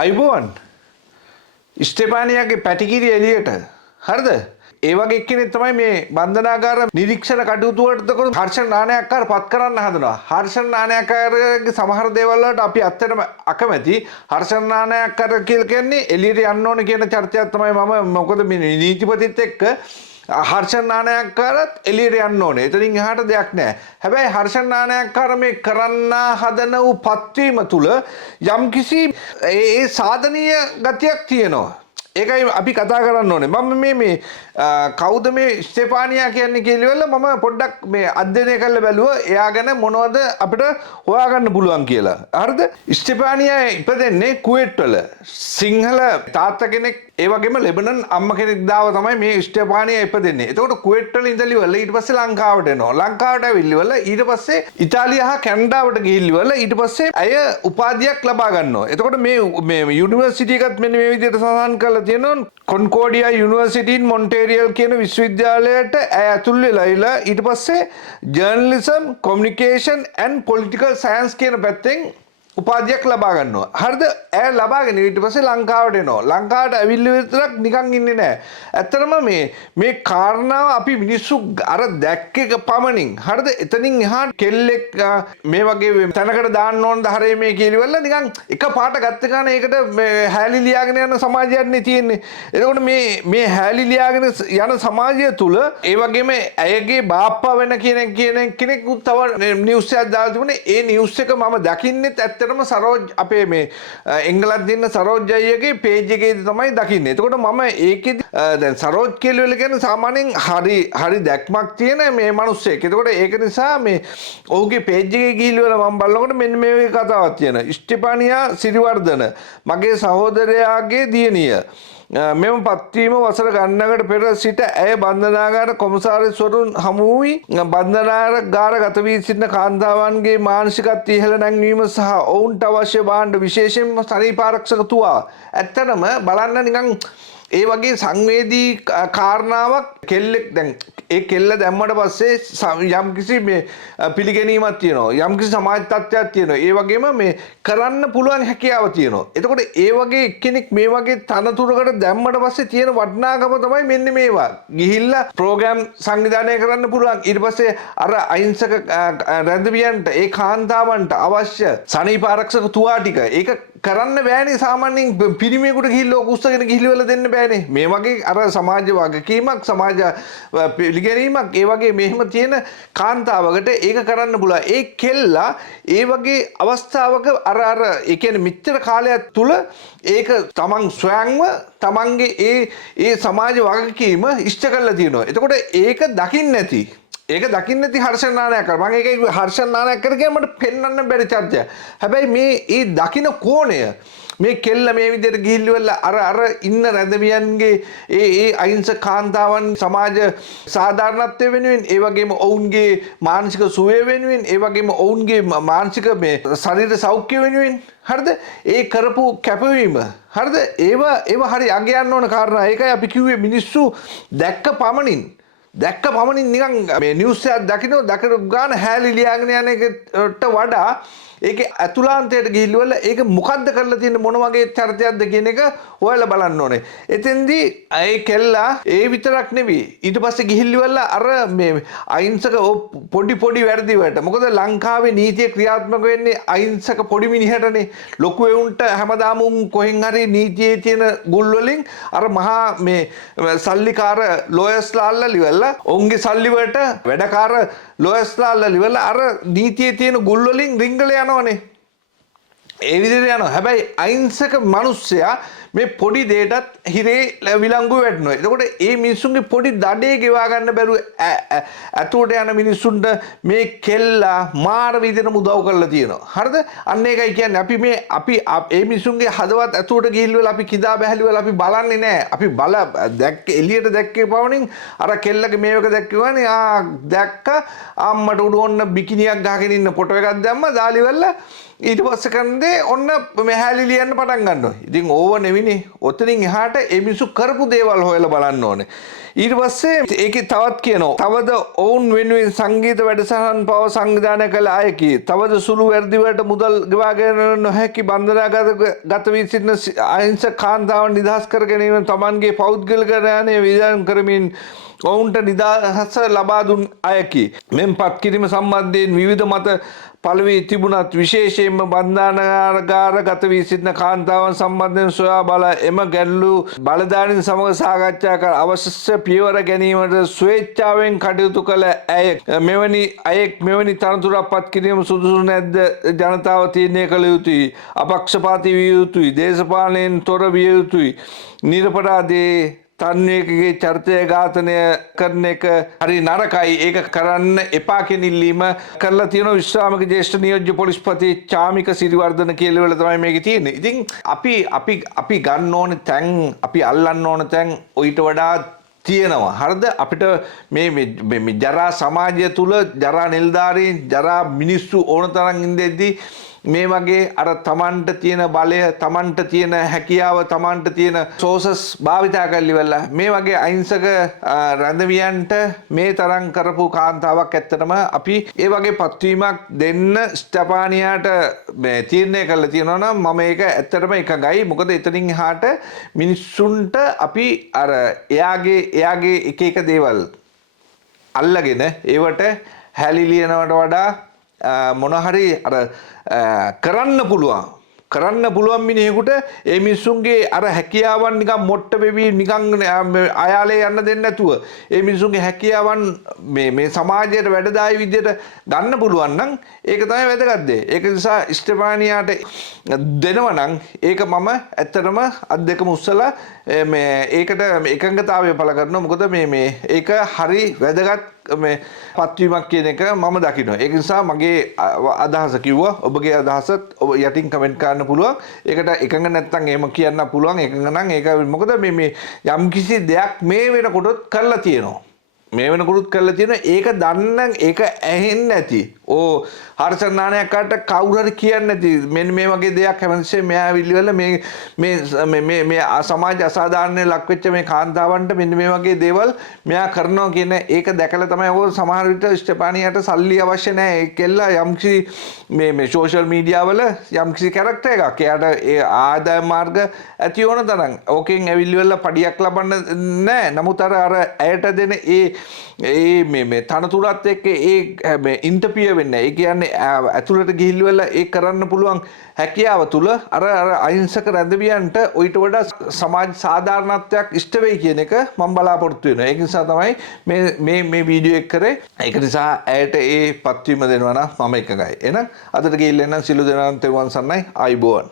අයිබෝන් ස්ටෙපානියාගේ පැටිකිරි එළියට හරිද ඒ වගේ එක්කෙනෙක් තමයි මේ බන්ධනාගාර නිරීක්ෂණ කටයුතු වලට හර්ෂණ නානායක්කාර පත් කරන්න හදනවා. හර්ෂණ නානායක්කාරගේ සමහර දේවල් වලට අපි ඇත්තටම අකමැති. හර්ෂණ නානායක්කාර කියලා කියන්නේ එළියට යන්න ඕන කියන චර්චාවක් තමයි මම මොකද මේ නීතිපතිත් එක්ක හර්ෂණ නානායක්කාරත් එළියට යන්න ඕනේ. එතනින් එහාට දෙයක් නැහැ. හැබැයි හර්ෂණ නානායක්කාර මේ කරන්න හදන වූ පත්වීම තුල යම්කිසි ඒ සාධනීය ගතියක් තියෙනවා. ඒකයි අපි කතා කරන්න ඕනේ. මම මේ කවුද මේ ස්ටෙපානියා කියන්නේ කියලා මම පොඩ්ඩක් මේ අධ්‍යයනය කරලා බැලුවා. එයා ගැන මොනවද අපිට හොයාගන්න පුළුවන් කියලා. හරිද? ස්ටෙපානියා ඉපදෙන්නේ කුවේට් වල. සිංහල තාත්තා කෙනෙක් ඒ වගේම ලෙබනන් අම්මා කෙනෙක් දාව තමයි මේ ස්ටෙපානියා ඉපදෙන්නේ. එතකොට කුවේට් වල ඉඳලිවල ඊට පස්සේ ලංකාවට එනවා. ලංකාවට ඇවිල්ලිවල ඊට පස්සේ ඉතාලිය හා කැනඩාවට ගිහිල්ලිවල ඊට පස්සේ ඇය උපාධියක් ලබා ගන්නවා. එතකොට මේ යුනිවර්සිටි එකත් මෙන්න මේ විදිහට සඳහන් කරලා තියෙනවා. කොන්කෝඩියා යුනිවර්සිටි ඉන් මොන්ටේරියල් කියන විශ්වවිද්‍යාලයට ඇය ඇතුල් වෙලා ඊට පස්සේ journalism communication and political science කියන පැත්තෙන් උපාධියක් ලබා ගන්නවා. හරිද? ඇය ලබාගෙන ඊට පස්සේ ලංකාවට එනවා. ලංකාවට ඇවිල්ලා විතරක් නිකන් ඉන්නේ නැහැ. ඇත්තටම මේ කාරණාව අපි මිනිස්සු අර දැක්කේ පමණින්. හරිද? එතනින් එහාට කෙල්ලෙක් මේ වගේ තැනකට දාන්න ඕන දහරේ මේ කියලිවල නිකන් එක පාට ගත්ත ගාන ඒකට හැලි ලියාගෙන යන සමාජයක් නේ තියෙන්නේ. එතකොට මේ හැලි ලියාගෙන යන සමාජය තුල ඒ වගේම ඇයගේ බාප්පා වෙන කෙනෙකුත් තව නිවුස් එකක් දාලා තිබුණේ. ඒ නිවුස් එක මම දකින්නෙත් ඇත්තටම සරෝජ් අපේ මේ එංගලන්තේ ඉන්න සරෝජ් අයියගේ පේජ් එකේදී තමයි දකින්නේ. එතකොට මම ඒකෙදි දැන් සරෝජ් කියලා කියන්නේ සාමාන්‍යයෙන් හරි දැක්මක් තියෙන මේ මිනිස්සෙක්. එතකොට ඒක නිසා මේ ඔහුගේ පේජ් එකේ ගිහිල්ලා මම බලනකොට මෙන්න මේ වගේ කතාවක් තියෙනවා. ස්ටෙපානියා සිරිවර්ධන මගේ සහෝදරයාගේ දියණිය මෙම පත්වීම වසර ගණනකට පෙර සිට ඇය බන්ධනාගාර කොමසාරිස්වරුන් හමු වී බන්ධනාගාර ගත වී සිටින කාන්තාවන්ගේ මානසිකත්වය ඉහළ නැංවීම සහ ඔවුන්ට අවශ්‍ය භාණ්ඩ විශේෂයෙන්ම සනීපාරක්ෂක තුවා ඇත්තටම බලන්න නිකන් ඒ වගේ සංවේදී කාරණාවක් කෙල්ලෙක් දැන් ඒ කෙල්ල දැම්මට පස්සේ යම්කිසි මේ පිළිගැනීමක් තියෙනවා. යම්කිසි සමාජ තත්ත්වයක් තියෙනවා. ඒ වගේම මේ කරන්න පුළුවන් හැකියාව තියෙනවා. එතකොට ඒ වගේ එක්කෙනෙක් මේ වගේ තනතුරකට දැම්මට පස්සේ තියෙන වටිනාකම තමයි මෙන්න මේවා. ගිහිල්ලා ප්‍රෝග්‍රෑම් සංවිධානය කරන්න පුළුවන්. ඊට පස්සේ අර අහිංසක රැඳවියන්ට ඒ කාන්තාවන්ට අවශ්‍ය සනීපාරක්ෂක තුවා ටික ඒක කරන්න බෑනේ සාමාන්‍යයෙන් පිරිමියෙකුට ගිහිල්ලා උස්සගෙන ගිහිල්ලා දෙන්න බෑනේ. මේ වගේ අර සමාජ වගකීමක් සමාජ පිළිගැනීමක් ඒ වගේ මෙහෙම තියෙන කාන්තාවකට ඒක කරන්න පුළුවන්. ඒ කෙල්ලා ඒ වගේ අවස්ථාවක අර ඒ කියන්නේ මෙච්චර කාලයක් තුල ඒක තමන් ස්වයංව තමන්ගේ ඒ සමාජ වගකීම ඉෂ්ට කරලා තියෙනවා. එතකොට ඒක දකින්න නැති ඒක දකින්න නැති හර්ෂණ නානායක්කාර මම ඒක හර්ෂණ නානායක්කාර කියන්නේ මට පෙන්වන්න බැරි චර්චයක්. හැබැයි මේ දකින්න කෝණය මේ කෙල්ල මේ විදිහට ගිහිල්ලා අර ඉන්න රැඳවියන්ගේ ඒ අහිංසක කාන්තාවන් සමාජ සාධාරණත්වය වෙනුවෙන් ඒ වගේම ඔවුන්ගේ මානසික සුවය වෙනුවෙන් ඒ වගේම ඔවුන්ගේ මානසික මේ ශරීර සෞඛ්‍ය වෙනුවෙන් හරිද ඒ කරපු කැපවීම හරිද ඒව හරි අගයන්න ඕන කාරණා. ඒකයි අපි කිව්වේ මිනිස්සු දැක්ක පමණින් නිකන් මේ නිවුස් එකක් දකින්න ගාන හැලි ලියාගෙන යන එකට වඩා ඒකේ අතුලාන්තයට ගිහිල්ලා ඒක මොකද්ද කරලා තියෙන්නේ මොන වගේ චරිතයක්ද කියන එක හොයලා බලන්න ඕනේ. එතෙන්දී ඒ කෙල්ලා ඒ විතරක් නෙවෙයි ඊට පස්සේ ගිහිල්ලා අර මේ අහිංසක පොඩි වැරදි වලට මොකද ලංකාවේ නීතිය ක්‍රියාත්මක වෙන්නේ අහිංසක පොඩි මිනිහටනේ. ලොකු එවුන්ට හැමදාම කොහෙන් හරි නීතියේ තියෙන ගුල් වලින් අර මහා මේ සල්ලිකාර ලෝයස්ලා අල්ලලිවලා ඔවුන්ගේ සල්ලි වලට වැඩකාර ලෝයස්ලා අල්ලලිවලා අර නීතියේ තියෙන ගුල් වලින් රිංගල යනවනේ. ඒ විදිහට යනවා. හැබැයි අහිංසක මිනිස්සයා මේ පොඩි දෙයටත් හිරේ විලංගු වැටෙනවා. එතකොට ඒ මිනිස්සුන්ගේ පොඩි දඩේ ගෙවා ගන්න බැරුව ඇතුළට යන මිනිස්සුන්ට මේ කෙල්ලා මාර විදිහට උදව් කරලා තියෙනවා. හරිද? අන්න ඒකයි කියන්නේ අපි ඒ මිනිස්සුන්ගේ හදවත් ඇතුළට ගිහිල්ලා අපි කිදා බැහැලිවල අපි බලන්නේ නැහැ. අපි එළියට දැක්කේ පවණින් අර කෙල්ලගේ මේවක දැක්කවනේ දැක්ක අම්මට උඩ ඔන්න බිකිනියක් ගහගෙන ඉන්න ෆොටෝ එකක් දැම්මා දාලිවල ඊට පස්සේ කන්දේ ඔන්න මෙහාලි ලියන්න පටන් ගන්නවා. ඉතින් ඕව නෙවිනේ. ඔතනින් එහාට ඒ මිනිස්සු කරපු දේවල් හොයලා බලන්න ඕනේ. ඊට පස්සේ ඒකේ තවත් කියනවා තවද ඔවුන් වෙනුවෙන් සංගීත වැඩසටහන් පව සංවිධානය කළ අයකි. තවද සුළු වැරදි වලට මුදල් ගෙවාගෙන නොහැකි බන්ධනාගත වී සිටින අහිංසක කාන්තාවන් නිදහස් කර ගැනීම තමන්ගේ පෞද්ගලික ඥානය විධාන කරමින් ඔවුන්ට නිදහස ලබා දුන් අයකි. මෙම පත්කිරීම සම්බන්ධයෙන් විවිධ මත පළ වී තිබුණත් විශේෂයෙන්ම බන්ධනාගාර ගත වී සිටින කාන්තාවන් සම්බන්ධයෙන් සොයා බල එම ගැටලු බලධාරීන් සමග සාකච්ඡා කර අවශ්‍ය පියවර ගැනීමට ස්වේච්ඡාවෙන් කටයුතු කළ ඇය මෙවැනි අයෙක් මෙවැනි තනතුරක් පත් කිරීම සුදුසු නැද්ද ජනතාව තීරණය කළ යුතුයි. අපක්ෂපාතී විය යුතුයි. දේශපාලනයෙන් තොර විය යුතුයි. නිරපරාධී තන්වේකගේ චරිතය ඝාතනය කරන එක හරි නරකයි. ඒක කරන්න එපා කියන ඉල්ලීම කරලා තියෙන විශ්‍රාමික ජ්‍යෙෂ්ඨ නියෝජ්‍ය පොලිස්පති චාමික සිරිවර්ධන කියලා වල තමයි මේකේ තියෙන්නේ. ඉතින් අපි ගන්න ඕනේ තැන් අපි අල්ලන්න ඕන තැන් ඊට වඩා තියෙනවා. හරිද? අපිට මේ ජරා සමාජය තුල ජරා නිලධාරීන් ජරා මිනිස්සු ඕන තරම් ඉඳෙද්දී මේ වගේ අර තමන්ට තියෙන බලය තමන්ට තියෙන හැකියාව තමන්ට තියෙන සෝසස් භාවිතා කරලිවලා මේ වගේ අහිංසක රැඳවියන්ට මේ තරම් කරපු කාන්තාවක් ඇත්තටම අපි ඒ වගේ පත්වීමක් දෙන්න ස්ටපානියාට තීරණය කරලා තියෙනවා නම් මම ඒක ඇත්තටම එකගයි. මොකද එතනින් එහාට මිනිස්සුන්ට අපි අර එයාගේ එක දේවල් අල්ලගෙන ඒවට හැලිලියනවට වඩා මොනහරි අර කරන්න පුළුවන් මිනිහෙකුට ඒ මිනිස්සුන්ගේ අර හැකියාවන් නිකන් මොට්ට වෙවි නිකන් අයාලේ යන්න දෙන්නේ නැතුව ඒ මිනිස්සුන්ගේ හැකියාවන් මේ සමාජයට වැඩදායි විදියට ගන්න පුළුවන් නම් ඒක තමයි වැදගත් දේ. ඒක නිසා ස්ටෙෆානියාට දෙනවා නම් ඒක මම ඇත්තටම අත් දෙකම උස්සලා ඒකට එකඟතාවය පළ කරනවා. මොකද මේ ඒක හරි වැදගත් මේ පත්වීමක් කියන එක මම දකිනවා. ඒක නිසා මගේ අදහස කිව්වා. ඔබගේ අදහසත් ඔබ යටින් කමෙන්ට් කරන්න පුළුවන්. ඒකට එකඟ නැත්නම් එහෙම කියන්න පුළුවන්. එකඟ නම් ඒක මොකද මේ යම්කිසි දෙයක් මේ වෙනකොටත් කරලා තියෙනවා. මේ වෙනකොටත් කරලා තියෙනවා. ඒක දන්න ඒක ඇහෙන්නේ නැති. හර්ෂන් නානයකට කවුරු හරි කියන්නේ නැති. මෙන්න මේ වගේ දෙයක් හැමතිස්සෙම මෙයා විලිවල මේ සමාජ අසාධාරණේ ලක් වෙච්ච මේ කාන්තාවන්ට මෙන්න මේ වගේ දේවල් මෙයා කරනවා කියන ඒක දැකලා තමයි ඔය සමහර විට ස්ටෙපානියාට සල්ලි අවශ්‍ය නැහැ. ඒ කෙල්ලා යම්කිසි මේ සෝෂල් මීඩියා වල යම්කිසි කැරක්ටර් එකක්. එයාට ඒ ආදායම් මාර්ග ඇති ඕන තරම්. ඕකෙන් ඇවිල්ලිවල පඩියක් ලබන්න නැහැ. නමුත් අර ඇයට දෙන මේ තනතුරත් එක්ක ඒ ඉන්ටර්පිය වෙන්නේ. ඒ කියන්නේ ඇතුළට ගිහිල්ලා ඒ කරන්න පුළුවන් හැකියාව තුල අර අහිංසක රැඳවියන්ට ඊට වඩා සමාජ සාධාරණත්වයක් ඉෂ්ට වෙයි කියන එක මම බලාපොරොත්තු වෙනවා. ඒක නිසා තමයි මේ වීඩියෝ එක කරේ. ඒක නිසා ඇයට ඒ පත්වීම දෙනවා නම් මම එකගයි. එහෙනම් අදට ගිහිල්ලා නම් සිළු දෙනාන් තෙරුවන් සරණයි. ආයිබෝවන්.